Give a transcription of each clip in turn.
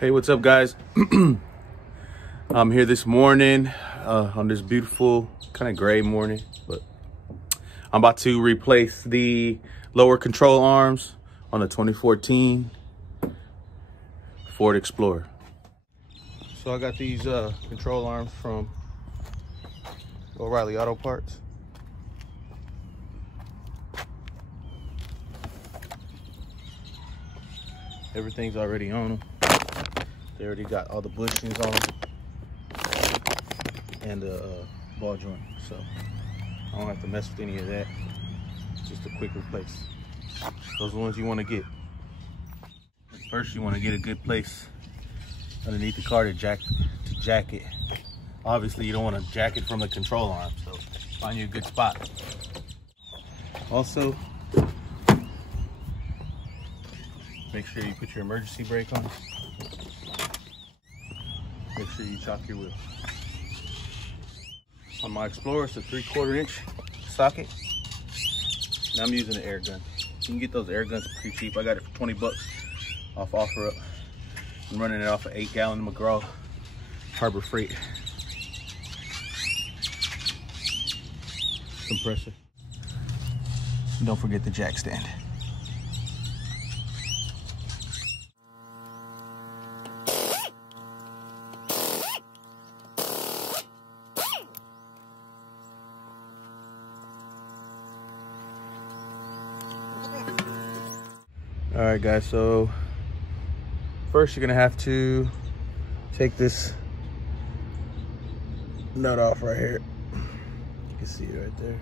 Hey, what's up, guys? I'm here this morning on this beautiful kind of gray morning, but I'm about to replace the lower control arms on the 2014 Ford Explorer. So I got these control arms from O'Reilly Auto Parts. Everything's already on them. They already got all the bushings on them and the ball joint, so I don't have to mess with any of that. Just a quick replace. Those are the ones you want to get. First, you want to get a good place underneath the car to jack it. Obviously, you don't want to jack it from the control arm, so find you a good spot. Also, make sure you put your emergency brake on. Make sure you chock your wheel. On my Explorer, it's a 3/4 inch socket. And I'm using an air gun. You can get those air guns pretty cheap. I got it for 20 bucks off OfferUp. I'm running it off an 8-gallon McGraw Harbor Freight compressor. And don't forget the jack stand. All right, guys, so first you're gonna have to take this nut off right here. You can see it right there.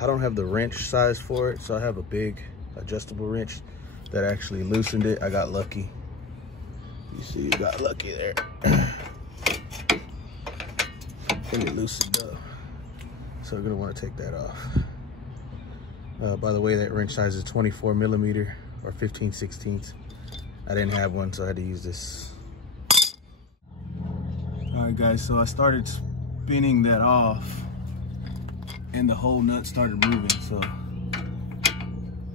I don't have the wrench size for it, so I have a big adjustable wrench that actually loosened it. I got lucky. You see, you got lucky there. And it loosened up. So we're gonna wanna take that off. By the way, that wrench size is 24 millimeter or 15/16. I didn't have one, so I had to use this. All right, guys, so I started spinning that off and the whole nut started moving. So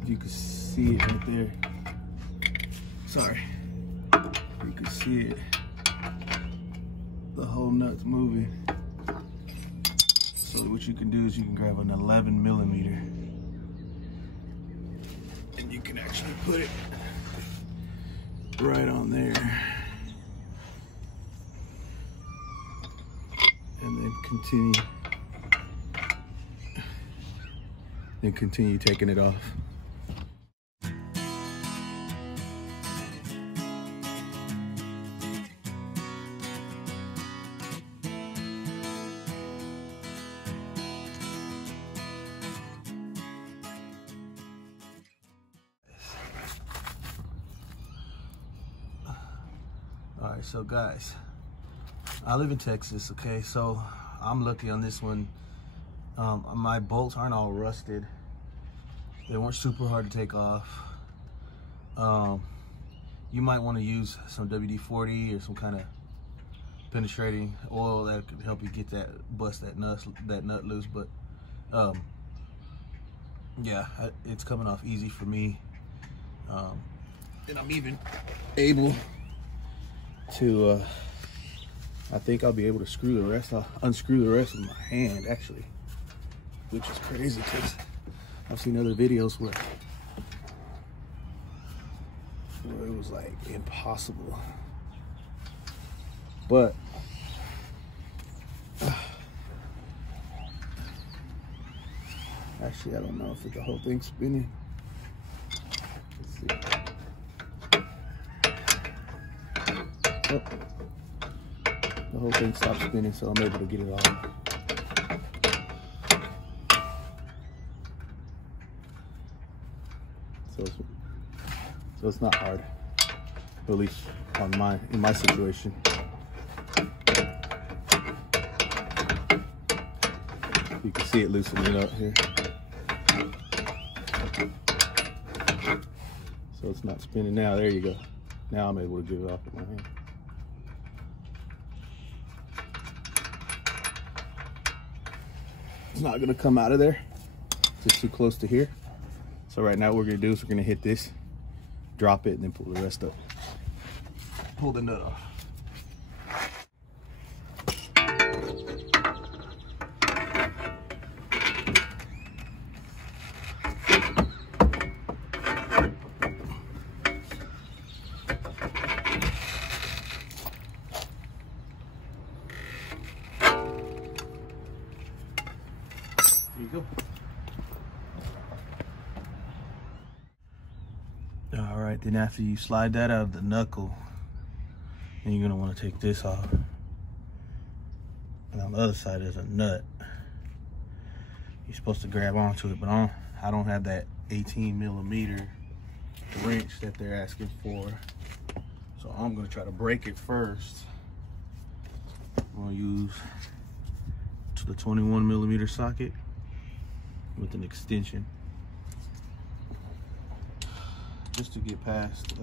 you can see it right there. Sorry, you can see it. The whole nut's moving. So what you can do is you can grab an 11 millimeter. And you can actually put it right on there. And then continue taking it off. All right, so guys, I live in Texas, okay? So I'm lucky on this one. My bolts aren't all rusted. They weren't super hard to take off. You might want to use some WD-40 or some kind of penetrating oil that could help you get bust that nut loose. But yeah, it's coming off easy for me. And I'm even able to I think I'll be able to unscrew the rest with my hand, actually, which is crazy because I've seen other videos where it was like impossible. But actually, I don't know if the whole thing's spinning. Let's see. Oh, the whole thing stopped spinning, so I'm able to get it off. So it's not hard, at least in my situation. You can see it loosening up here. So it's not spinning now. There you go. Now I'm able to get it off with my hand. It's not gonna come out of there. It's just too close to here. So right now what we're gonna do is we're gonna hit this, drop it, and then pull the rest up. Pull the nut off. There you go. All right, then after you slide that out of the knuckle, then you're gonna want to take this off. And on the other side is a nut. You're supposed to grab onto it, but I don't have that 18mm wrench that they're asking for. So I'm gonna try to break it first. I'm gonna use the 21mm socket with an extension, just to get past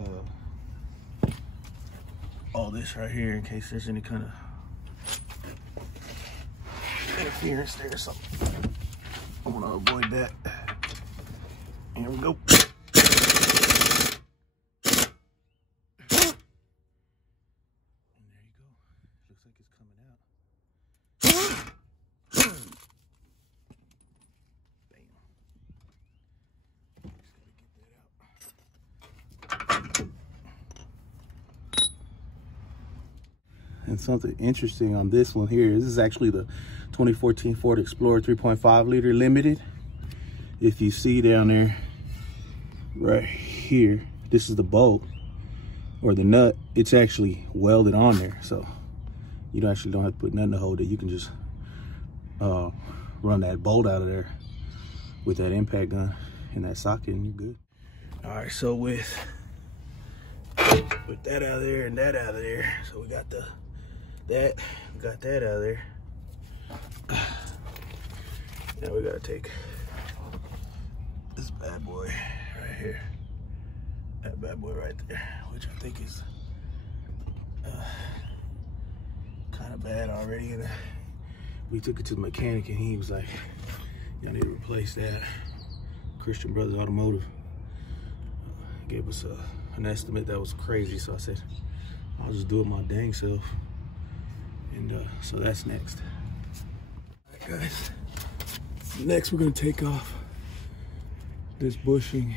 all this right here in case there's any kind of interference there or something. I want to avoid that. Here we go. And there you go. Looks like it's coming out. And something interesting on this one here, this is actually the 2014 Ford Explorer 3.5 liter limited. If you see down there, right here, this is the bolt or the nut. It's actually welded on there, so you actually don't have to put nothing to hold it. You can just run that bolt out of there with that impact gun in that socket, and you're good. All right, so with that out of there and that out of there, so we got that out of there. Now we gotta take this bad boy right here, that bad boy right there, which I think is kind of bad already. And we took it to the mechanic and he was like, y'all need to replace that. Christian Brothers Automotive gave us an estimate that was crazy, so I said I'll just do it my dang self. And so that's next. All right, guys, next we're gonna take off this bushing.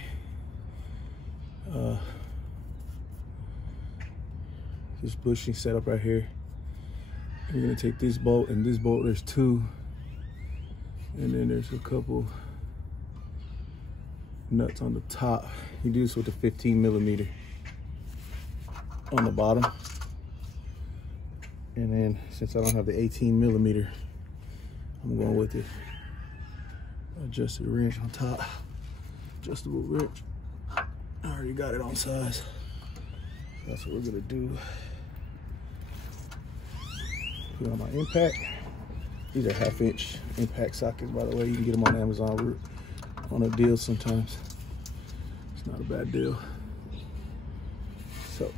This bushing setup right here. We're gonna take this bolt and this bolt, there's two. And then there's a couple nuts on the top. You do this with a 15mm on the bottom. And then since I don't have the 18mm, I'm going with it. Adjusted wrench on top, adjustable wrench. I already got it on size. That's what we're gonna do. Put on my impact. These are 1/2" impact sockets, by the way. You can get them on Amazon on a deal sometimes. It's not a bad deal. So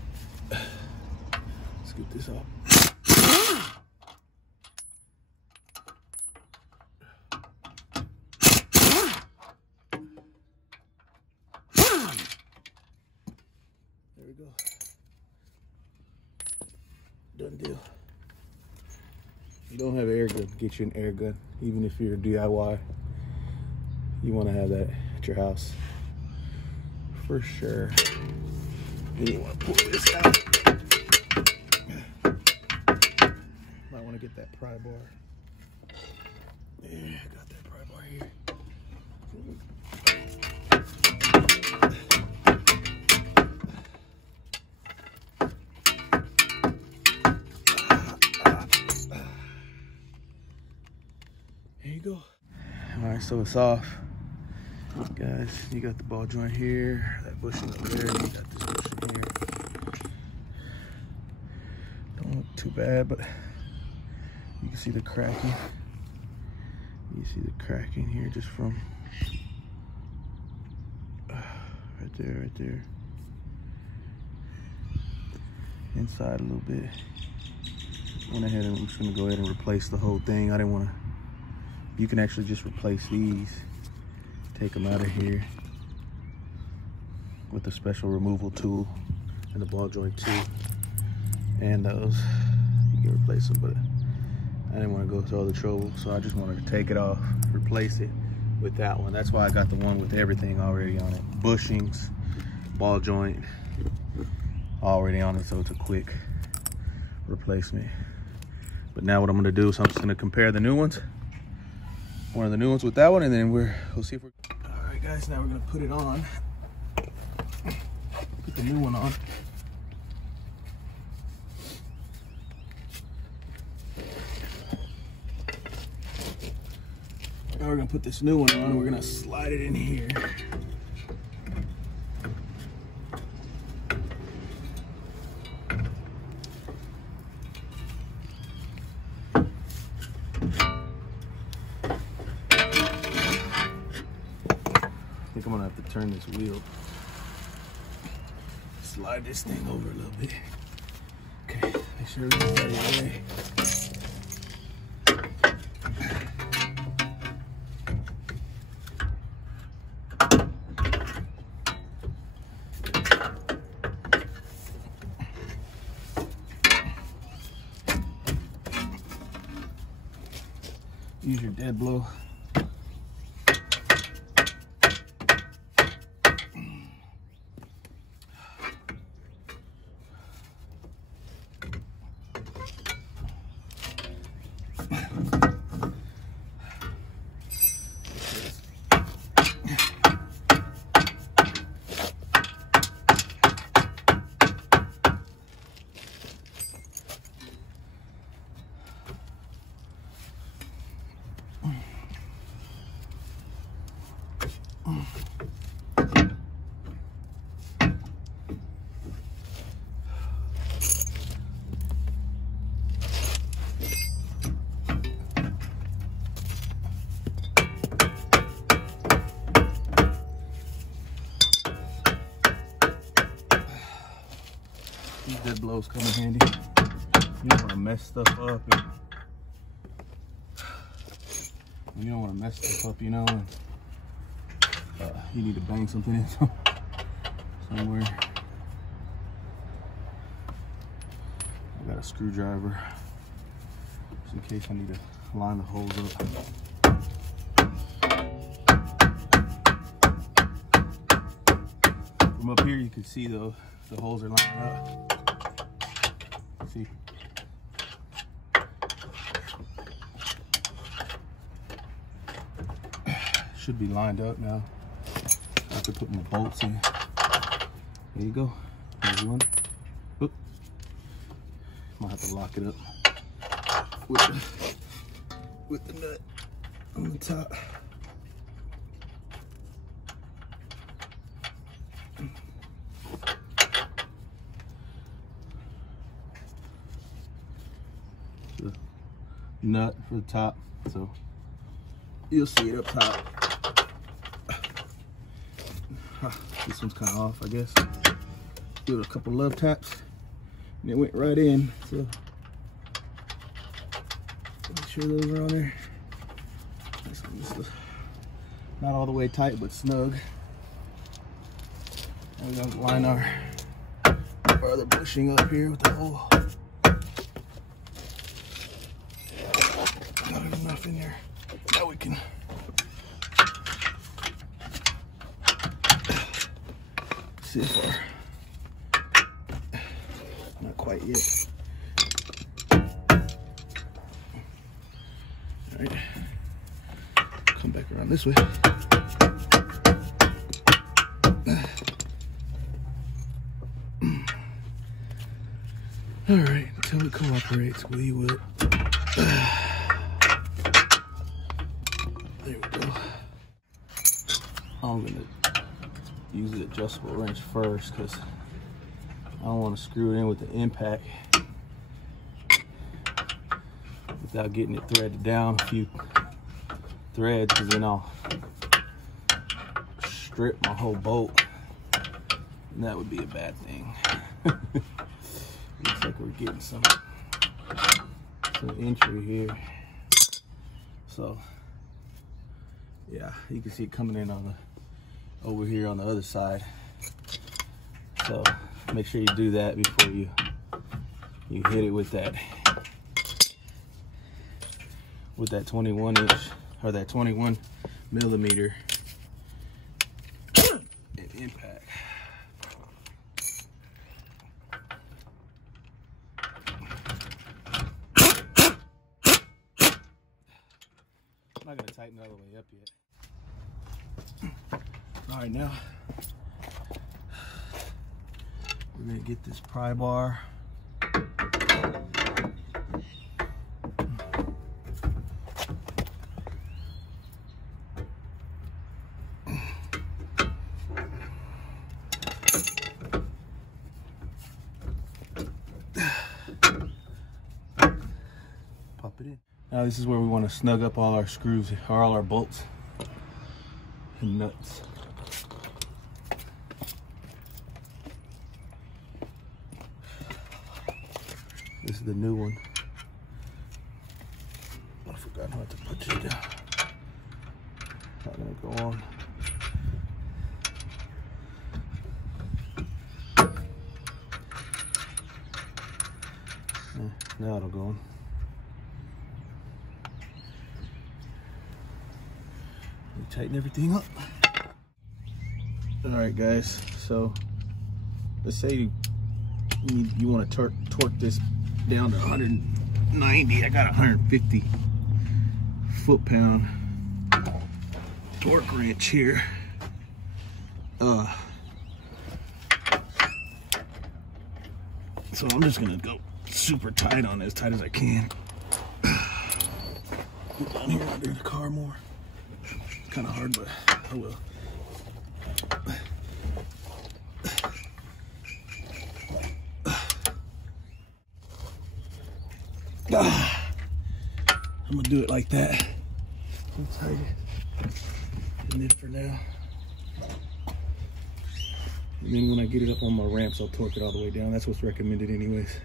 let's get this off. There we go. Done deal. You don't have an air gun, get you an air gun. Even if you're a DIY, you want to have that at your house for sure. And you want to pull this out. Might want to get that pry bar. Yeah, I got that pry bar here. There you go. All right, so it's off. Guys, you got the ball joint here, that bushing over there, you got this bushing here. Don't look too bad, but you can see the cracking. You see the cracking here just from right there. Inside a little bit. Went ahead and I'm just gonna go ahead and replace the whole thing. I didn't want to. You can actually just replace these, take them out of here, with the special removal tool and the ball joint too. And those, you can replace them, but I didn't want to go through all the trouble, so I just wanted to take it off, replace it with that one. That's why I got the one with everything already on it. Bushings, ball joint, already on it, so it's a quick replacement. But now what I'm gonna do is I'm just gonna compare the new ones. One of the new ones with that one, and then we'll see if we're... All right, guys, now we're gonna put it on. Put the new one on. Now we're gonna put this new one on, and we're gonna slide it in here. I think I'm gonna have to turn this wheel. Slide this thing over a little bit. Okay, make sure it's out of the way. Use your dead blow. These dead blows come in handy. You don't want to mess stuff up. And you don't want to mess stuff up, you know. And, you need to bang something in somewhere. I got a screwdriver just in case I need to line the holes up. From up here, you can see the holes are lined up. See? Should be lined up now. I have to put my bolts in. There you go. There's one. Oop. Might have to lock it up with the nut on the top. The nut for the top, so you'll see it up top. This one's kind of off, I guess. Give it a couple love taps, and it went right in. So make sure those are on there. This one's not all the way tight, but snug. And we're gonna line our other bushing up here with the hole. Got enough in there. Now we can see if our, not quite yet. All right, come back around this way. All right, until it cooperates, we will. There we go. I'm gonna use the adjustable wrench first because I don't want to screw it in with the impact without getting it threaded down a few threads, because then I'll strip my whole bolt, and that would be a bad thing. Looks like we're getting some entry here. So yeah, you can see it coming in on the over here on the other side. So make sure you do that before you hit it with that 21 inch or that 21 millimeter impact. I'm not gonna tighten all the way up yet. All right, now we're gonna get this pry bar. Pop it in. Now this is where we want to snug up all our screws, or all our bolts and nuts. This is the new one. I forgot how to put it down. Not gonna go on. Now it'll go on. We tighten everything up. All right, guys. So let's say you want to torque this down to 190. I got 150 foot-pound torque wrench here. So I'm just gonna go super tight on it, as tight as I can. Get down here under the car more. It's kind of hard, but I will. I'm gonna do it like that. I'm tight. And then for now. And then when I get it up on my ramps, I'll torque it all the way down. That's what's recommended anyways.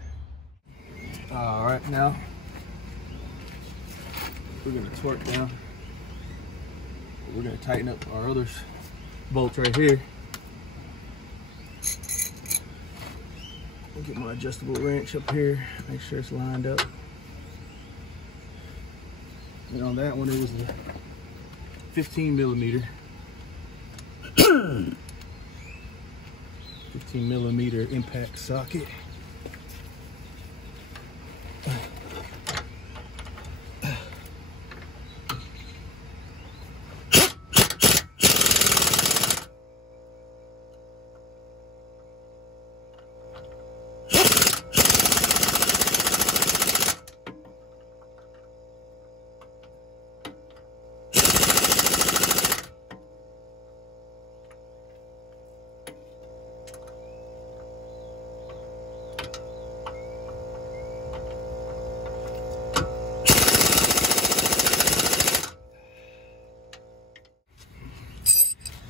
All right, now we're gonna torque down. We're gonna tighten up our other bolts right here. I'll get my adjustable wrench up here, make sure it's lined up. And on that one, it was the 15 millimeter. 15 millimeter impact socket.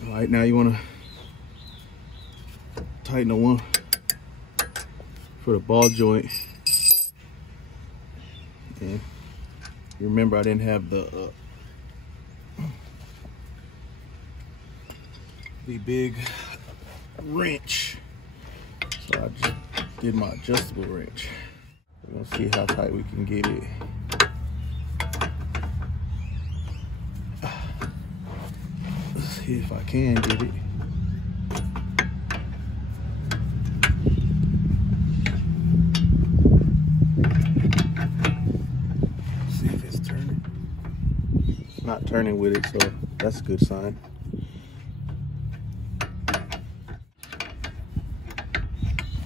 All right, now you want to tighten the one for the ball joint. And you remember I didn't have the big wrench, so I just did my adjustable wrench. We're gonna see how tight we can get it. See if I can get it. See if it's turning. It's not turning with it, so that's a good sign.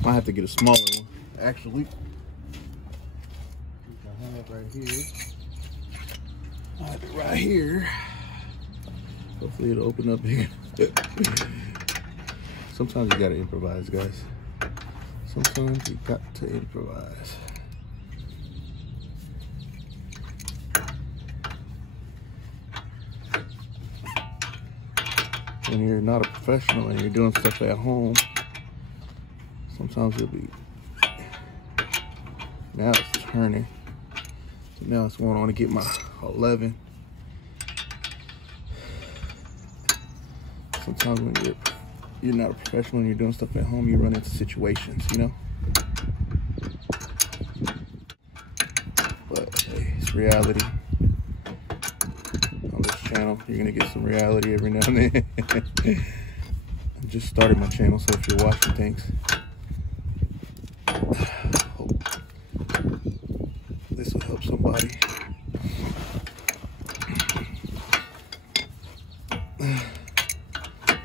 I have to get a smaller one, actually. I have it right here. I have it right here. Hopefully it'll open up here. Sometimes you gotta improvise, guys. Sometimes you got to improvise. When you're not a professional and you're doing stuff at home, sometimes it'll be, now it's turning. So now it's going on to get my 11. Sometimes when you're you're not a professional and you're doing stuff at home, you run into situations, you know? But hey, it's reality. On this channel, you're gonna get some reality every now and then. I just started my channel, so if you're watching things, hope this will help somebody.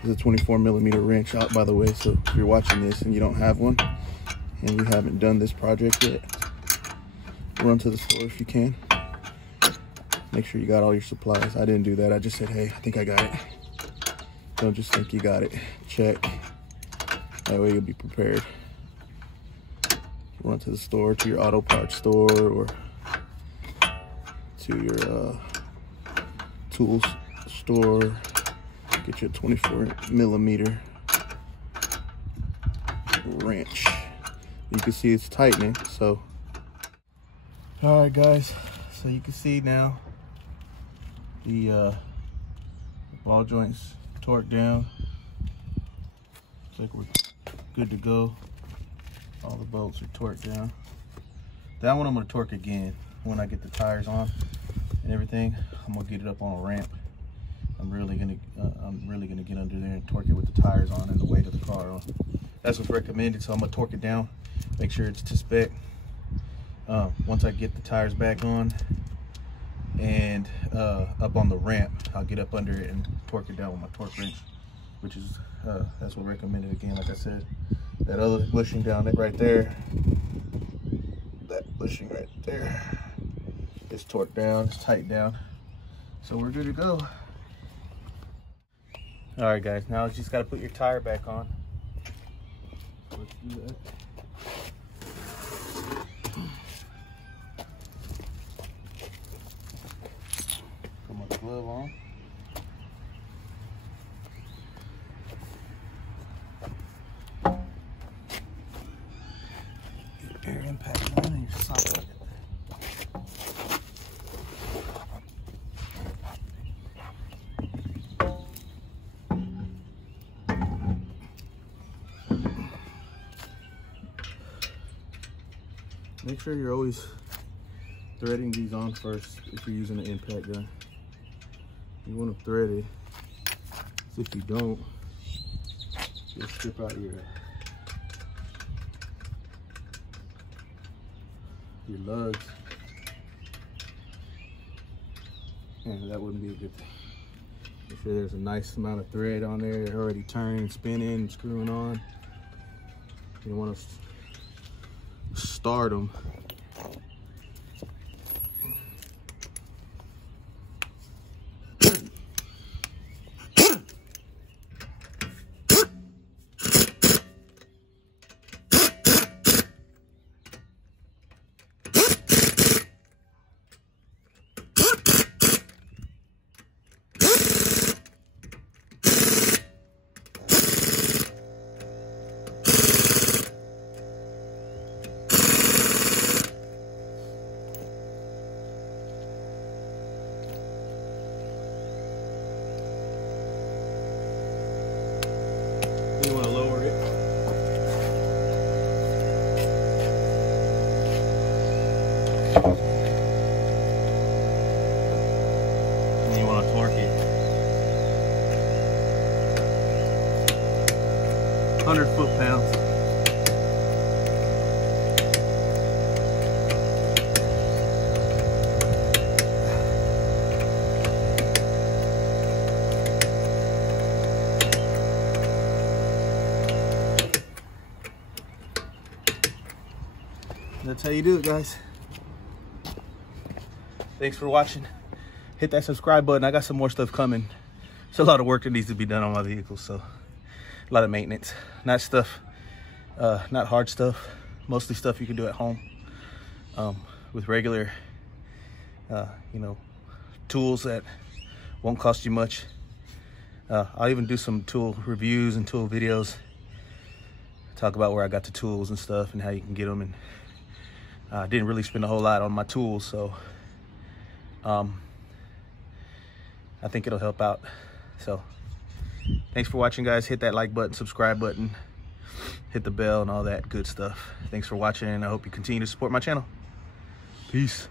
There's a 24mm wrench out, by the way, so if you're watching this and you don't have one and you haven't done this project yet, run to the store if you can. Make sure you got all your supplies. I didn't do that. I just said, hey, I think I got it. Don't just think you got it. Check. That way you'll be prepared. Run to the store, to your auto parts store, or to your tools store. Get your 24mm wrench. You can see it's tightening, so. All right, guys, so you can see now the ball joints torqued down. Looks like we're good to go. All the bolts are torqued down. That one I'm gonna torque again when I get the tires on and everything. I'm gonna get it up on a ramp. I'm really gonna get under there and torque it with the tires on and the weight of the car on. That's what's recommended, so I'm gonna torque it down, make sure it's to spec. Once I get the tires back on and up on the ramp, I'll get up under it and torque it down with my torque wrench, which is that's what recommended again. Like I said, that other bushing down it right there, that bushing right there, it's torqued down, it's tight down, so we're good to go. All right, guys, now you just got to put your tire back on. Let's do that. Put my glove on. Get your air impact on and your socket. Make sure you're always threading these on first if you're using an impact gun. You want to thread it. If you don't, you'll strip out your lugs, and that wouldn't be a good thing. Make sure there's a nice amount of thread on there already turning, spinning, and screwing on. You want to start them. You want to lower it. And you want to torque it. 100 foot-pounds. That's how you do it, guys. Thanks for watching. Hit that subscribe button. I got some more stuff coming. There's a lot of work that needs to be done on my vehicle, so a lot of maintenance. Not stuff, not hard stuff. Mostly stuff you can do at home with regular, you know, tools that won't cost you much. I'll even do some tool reviews and tool videos. Talk about where I got the tools and stuff and how you can get them. And I didn't really spend a whole lot on my tools, so I think it'll help out. So Thanks for watching, guys. Hit that like button, subscribe button, hit the bell and all that good stuff. Thanks for watching, and I hope you continue to support my channel. Peace.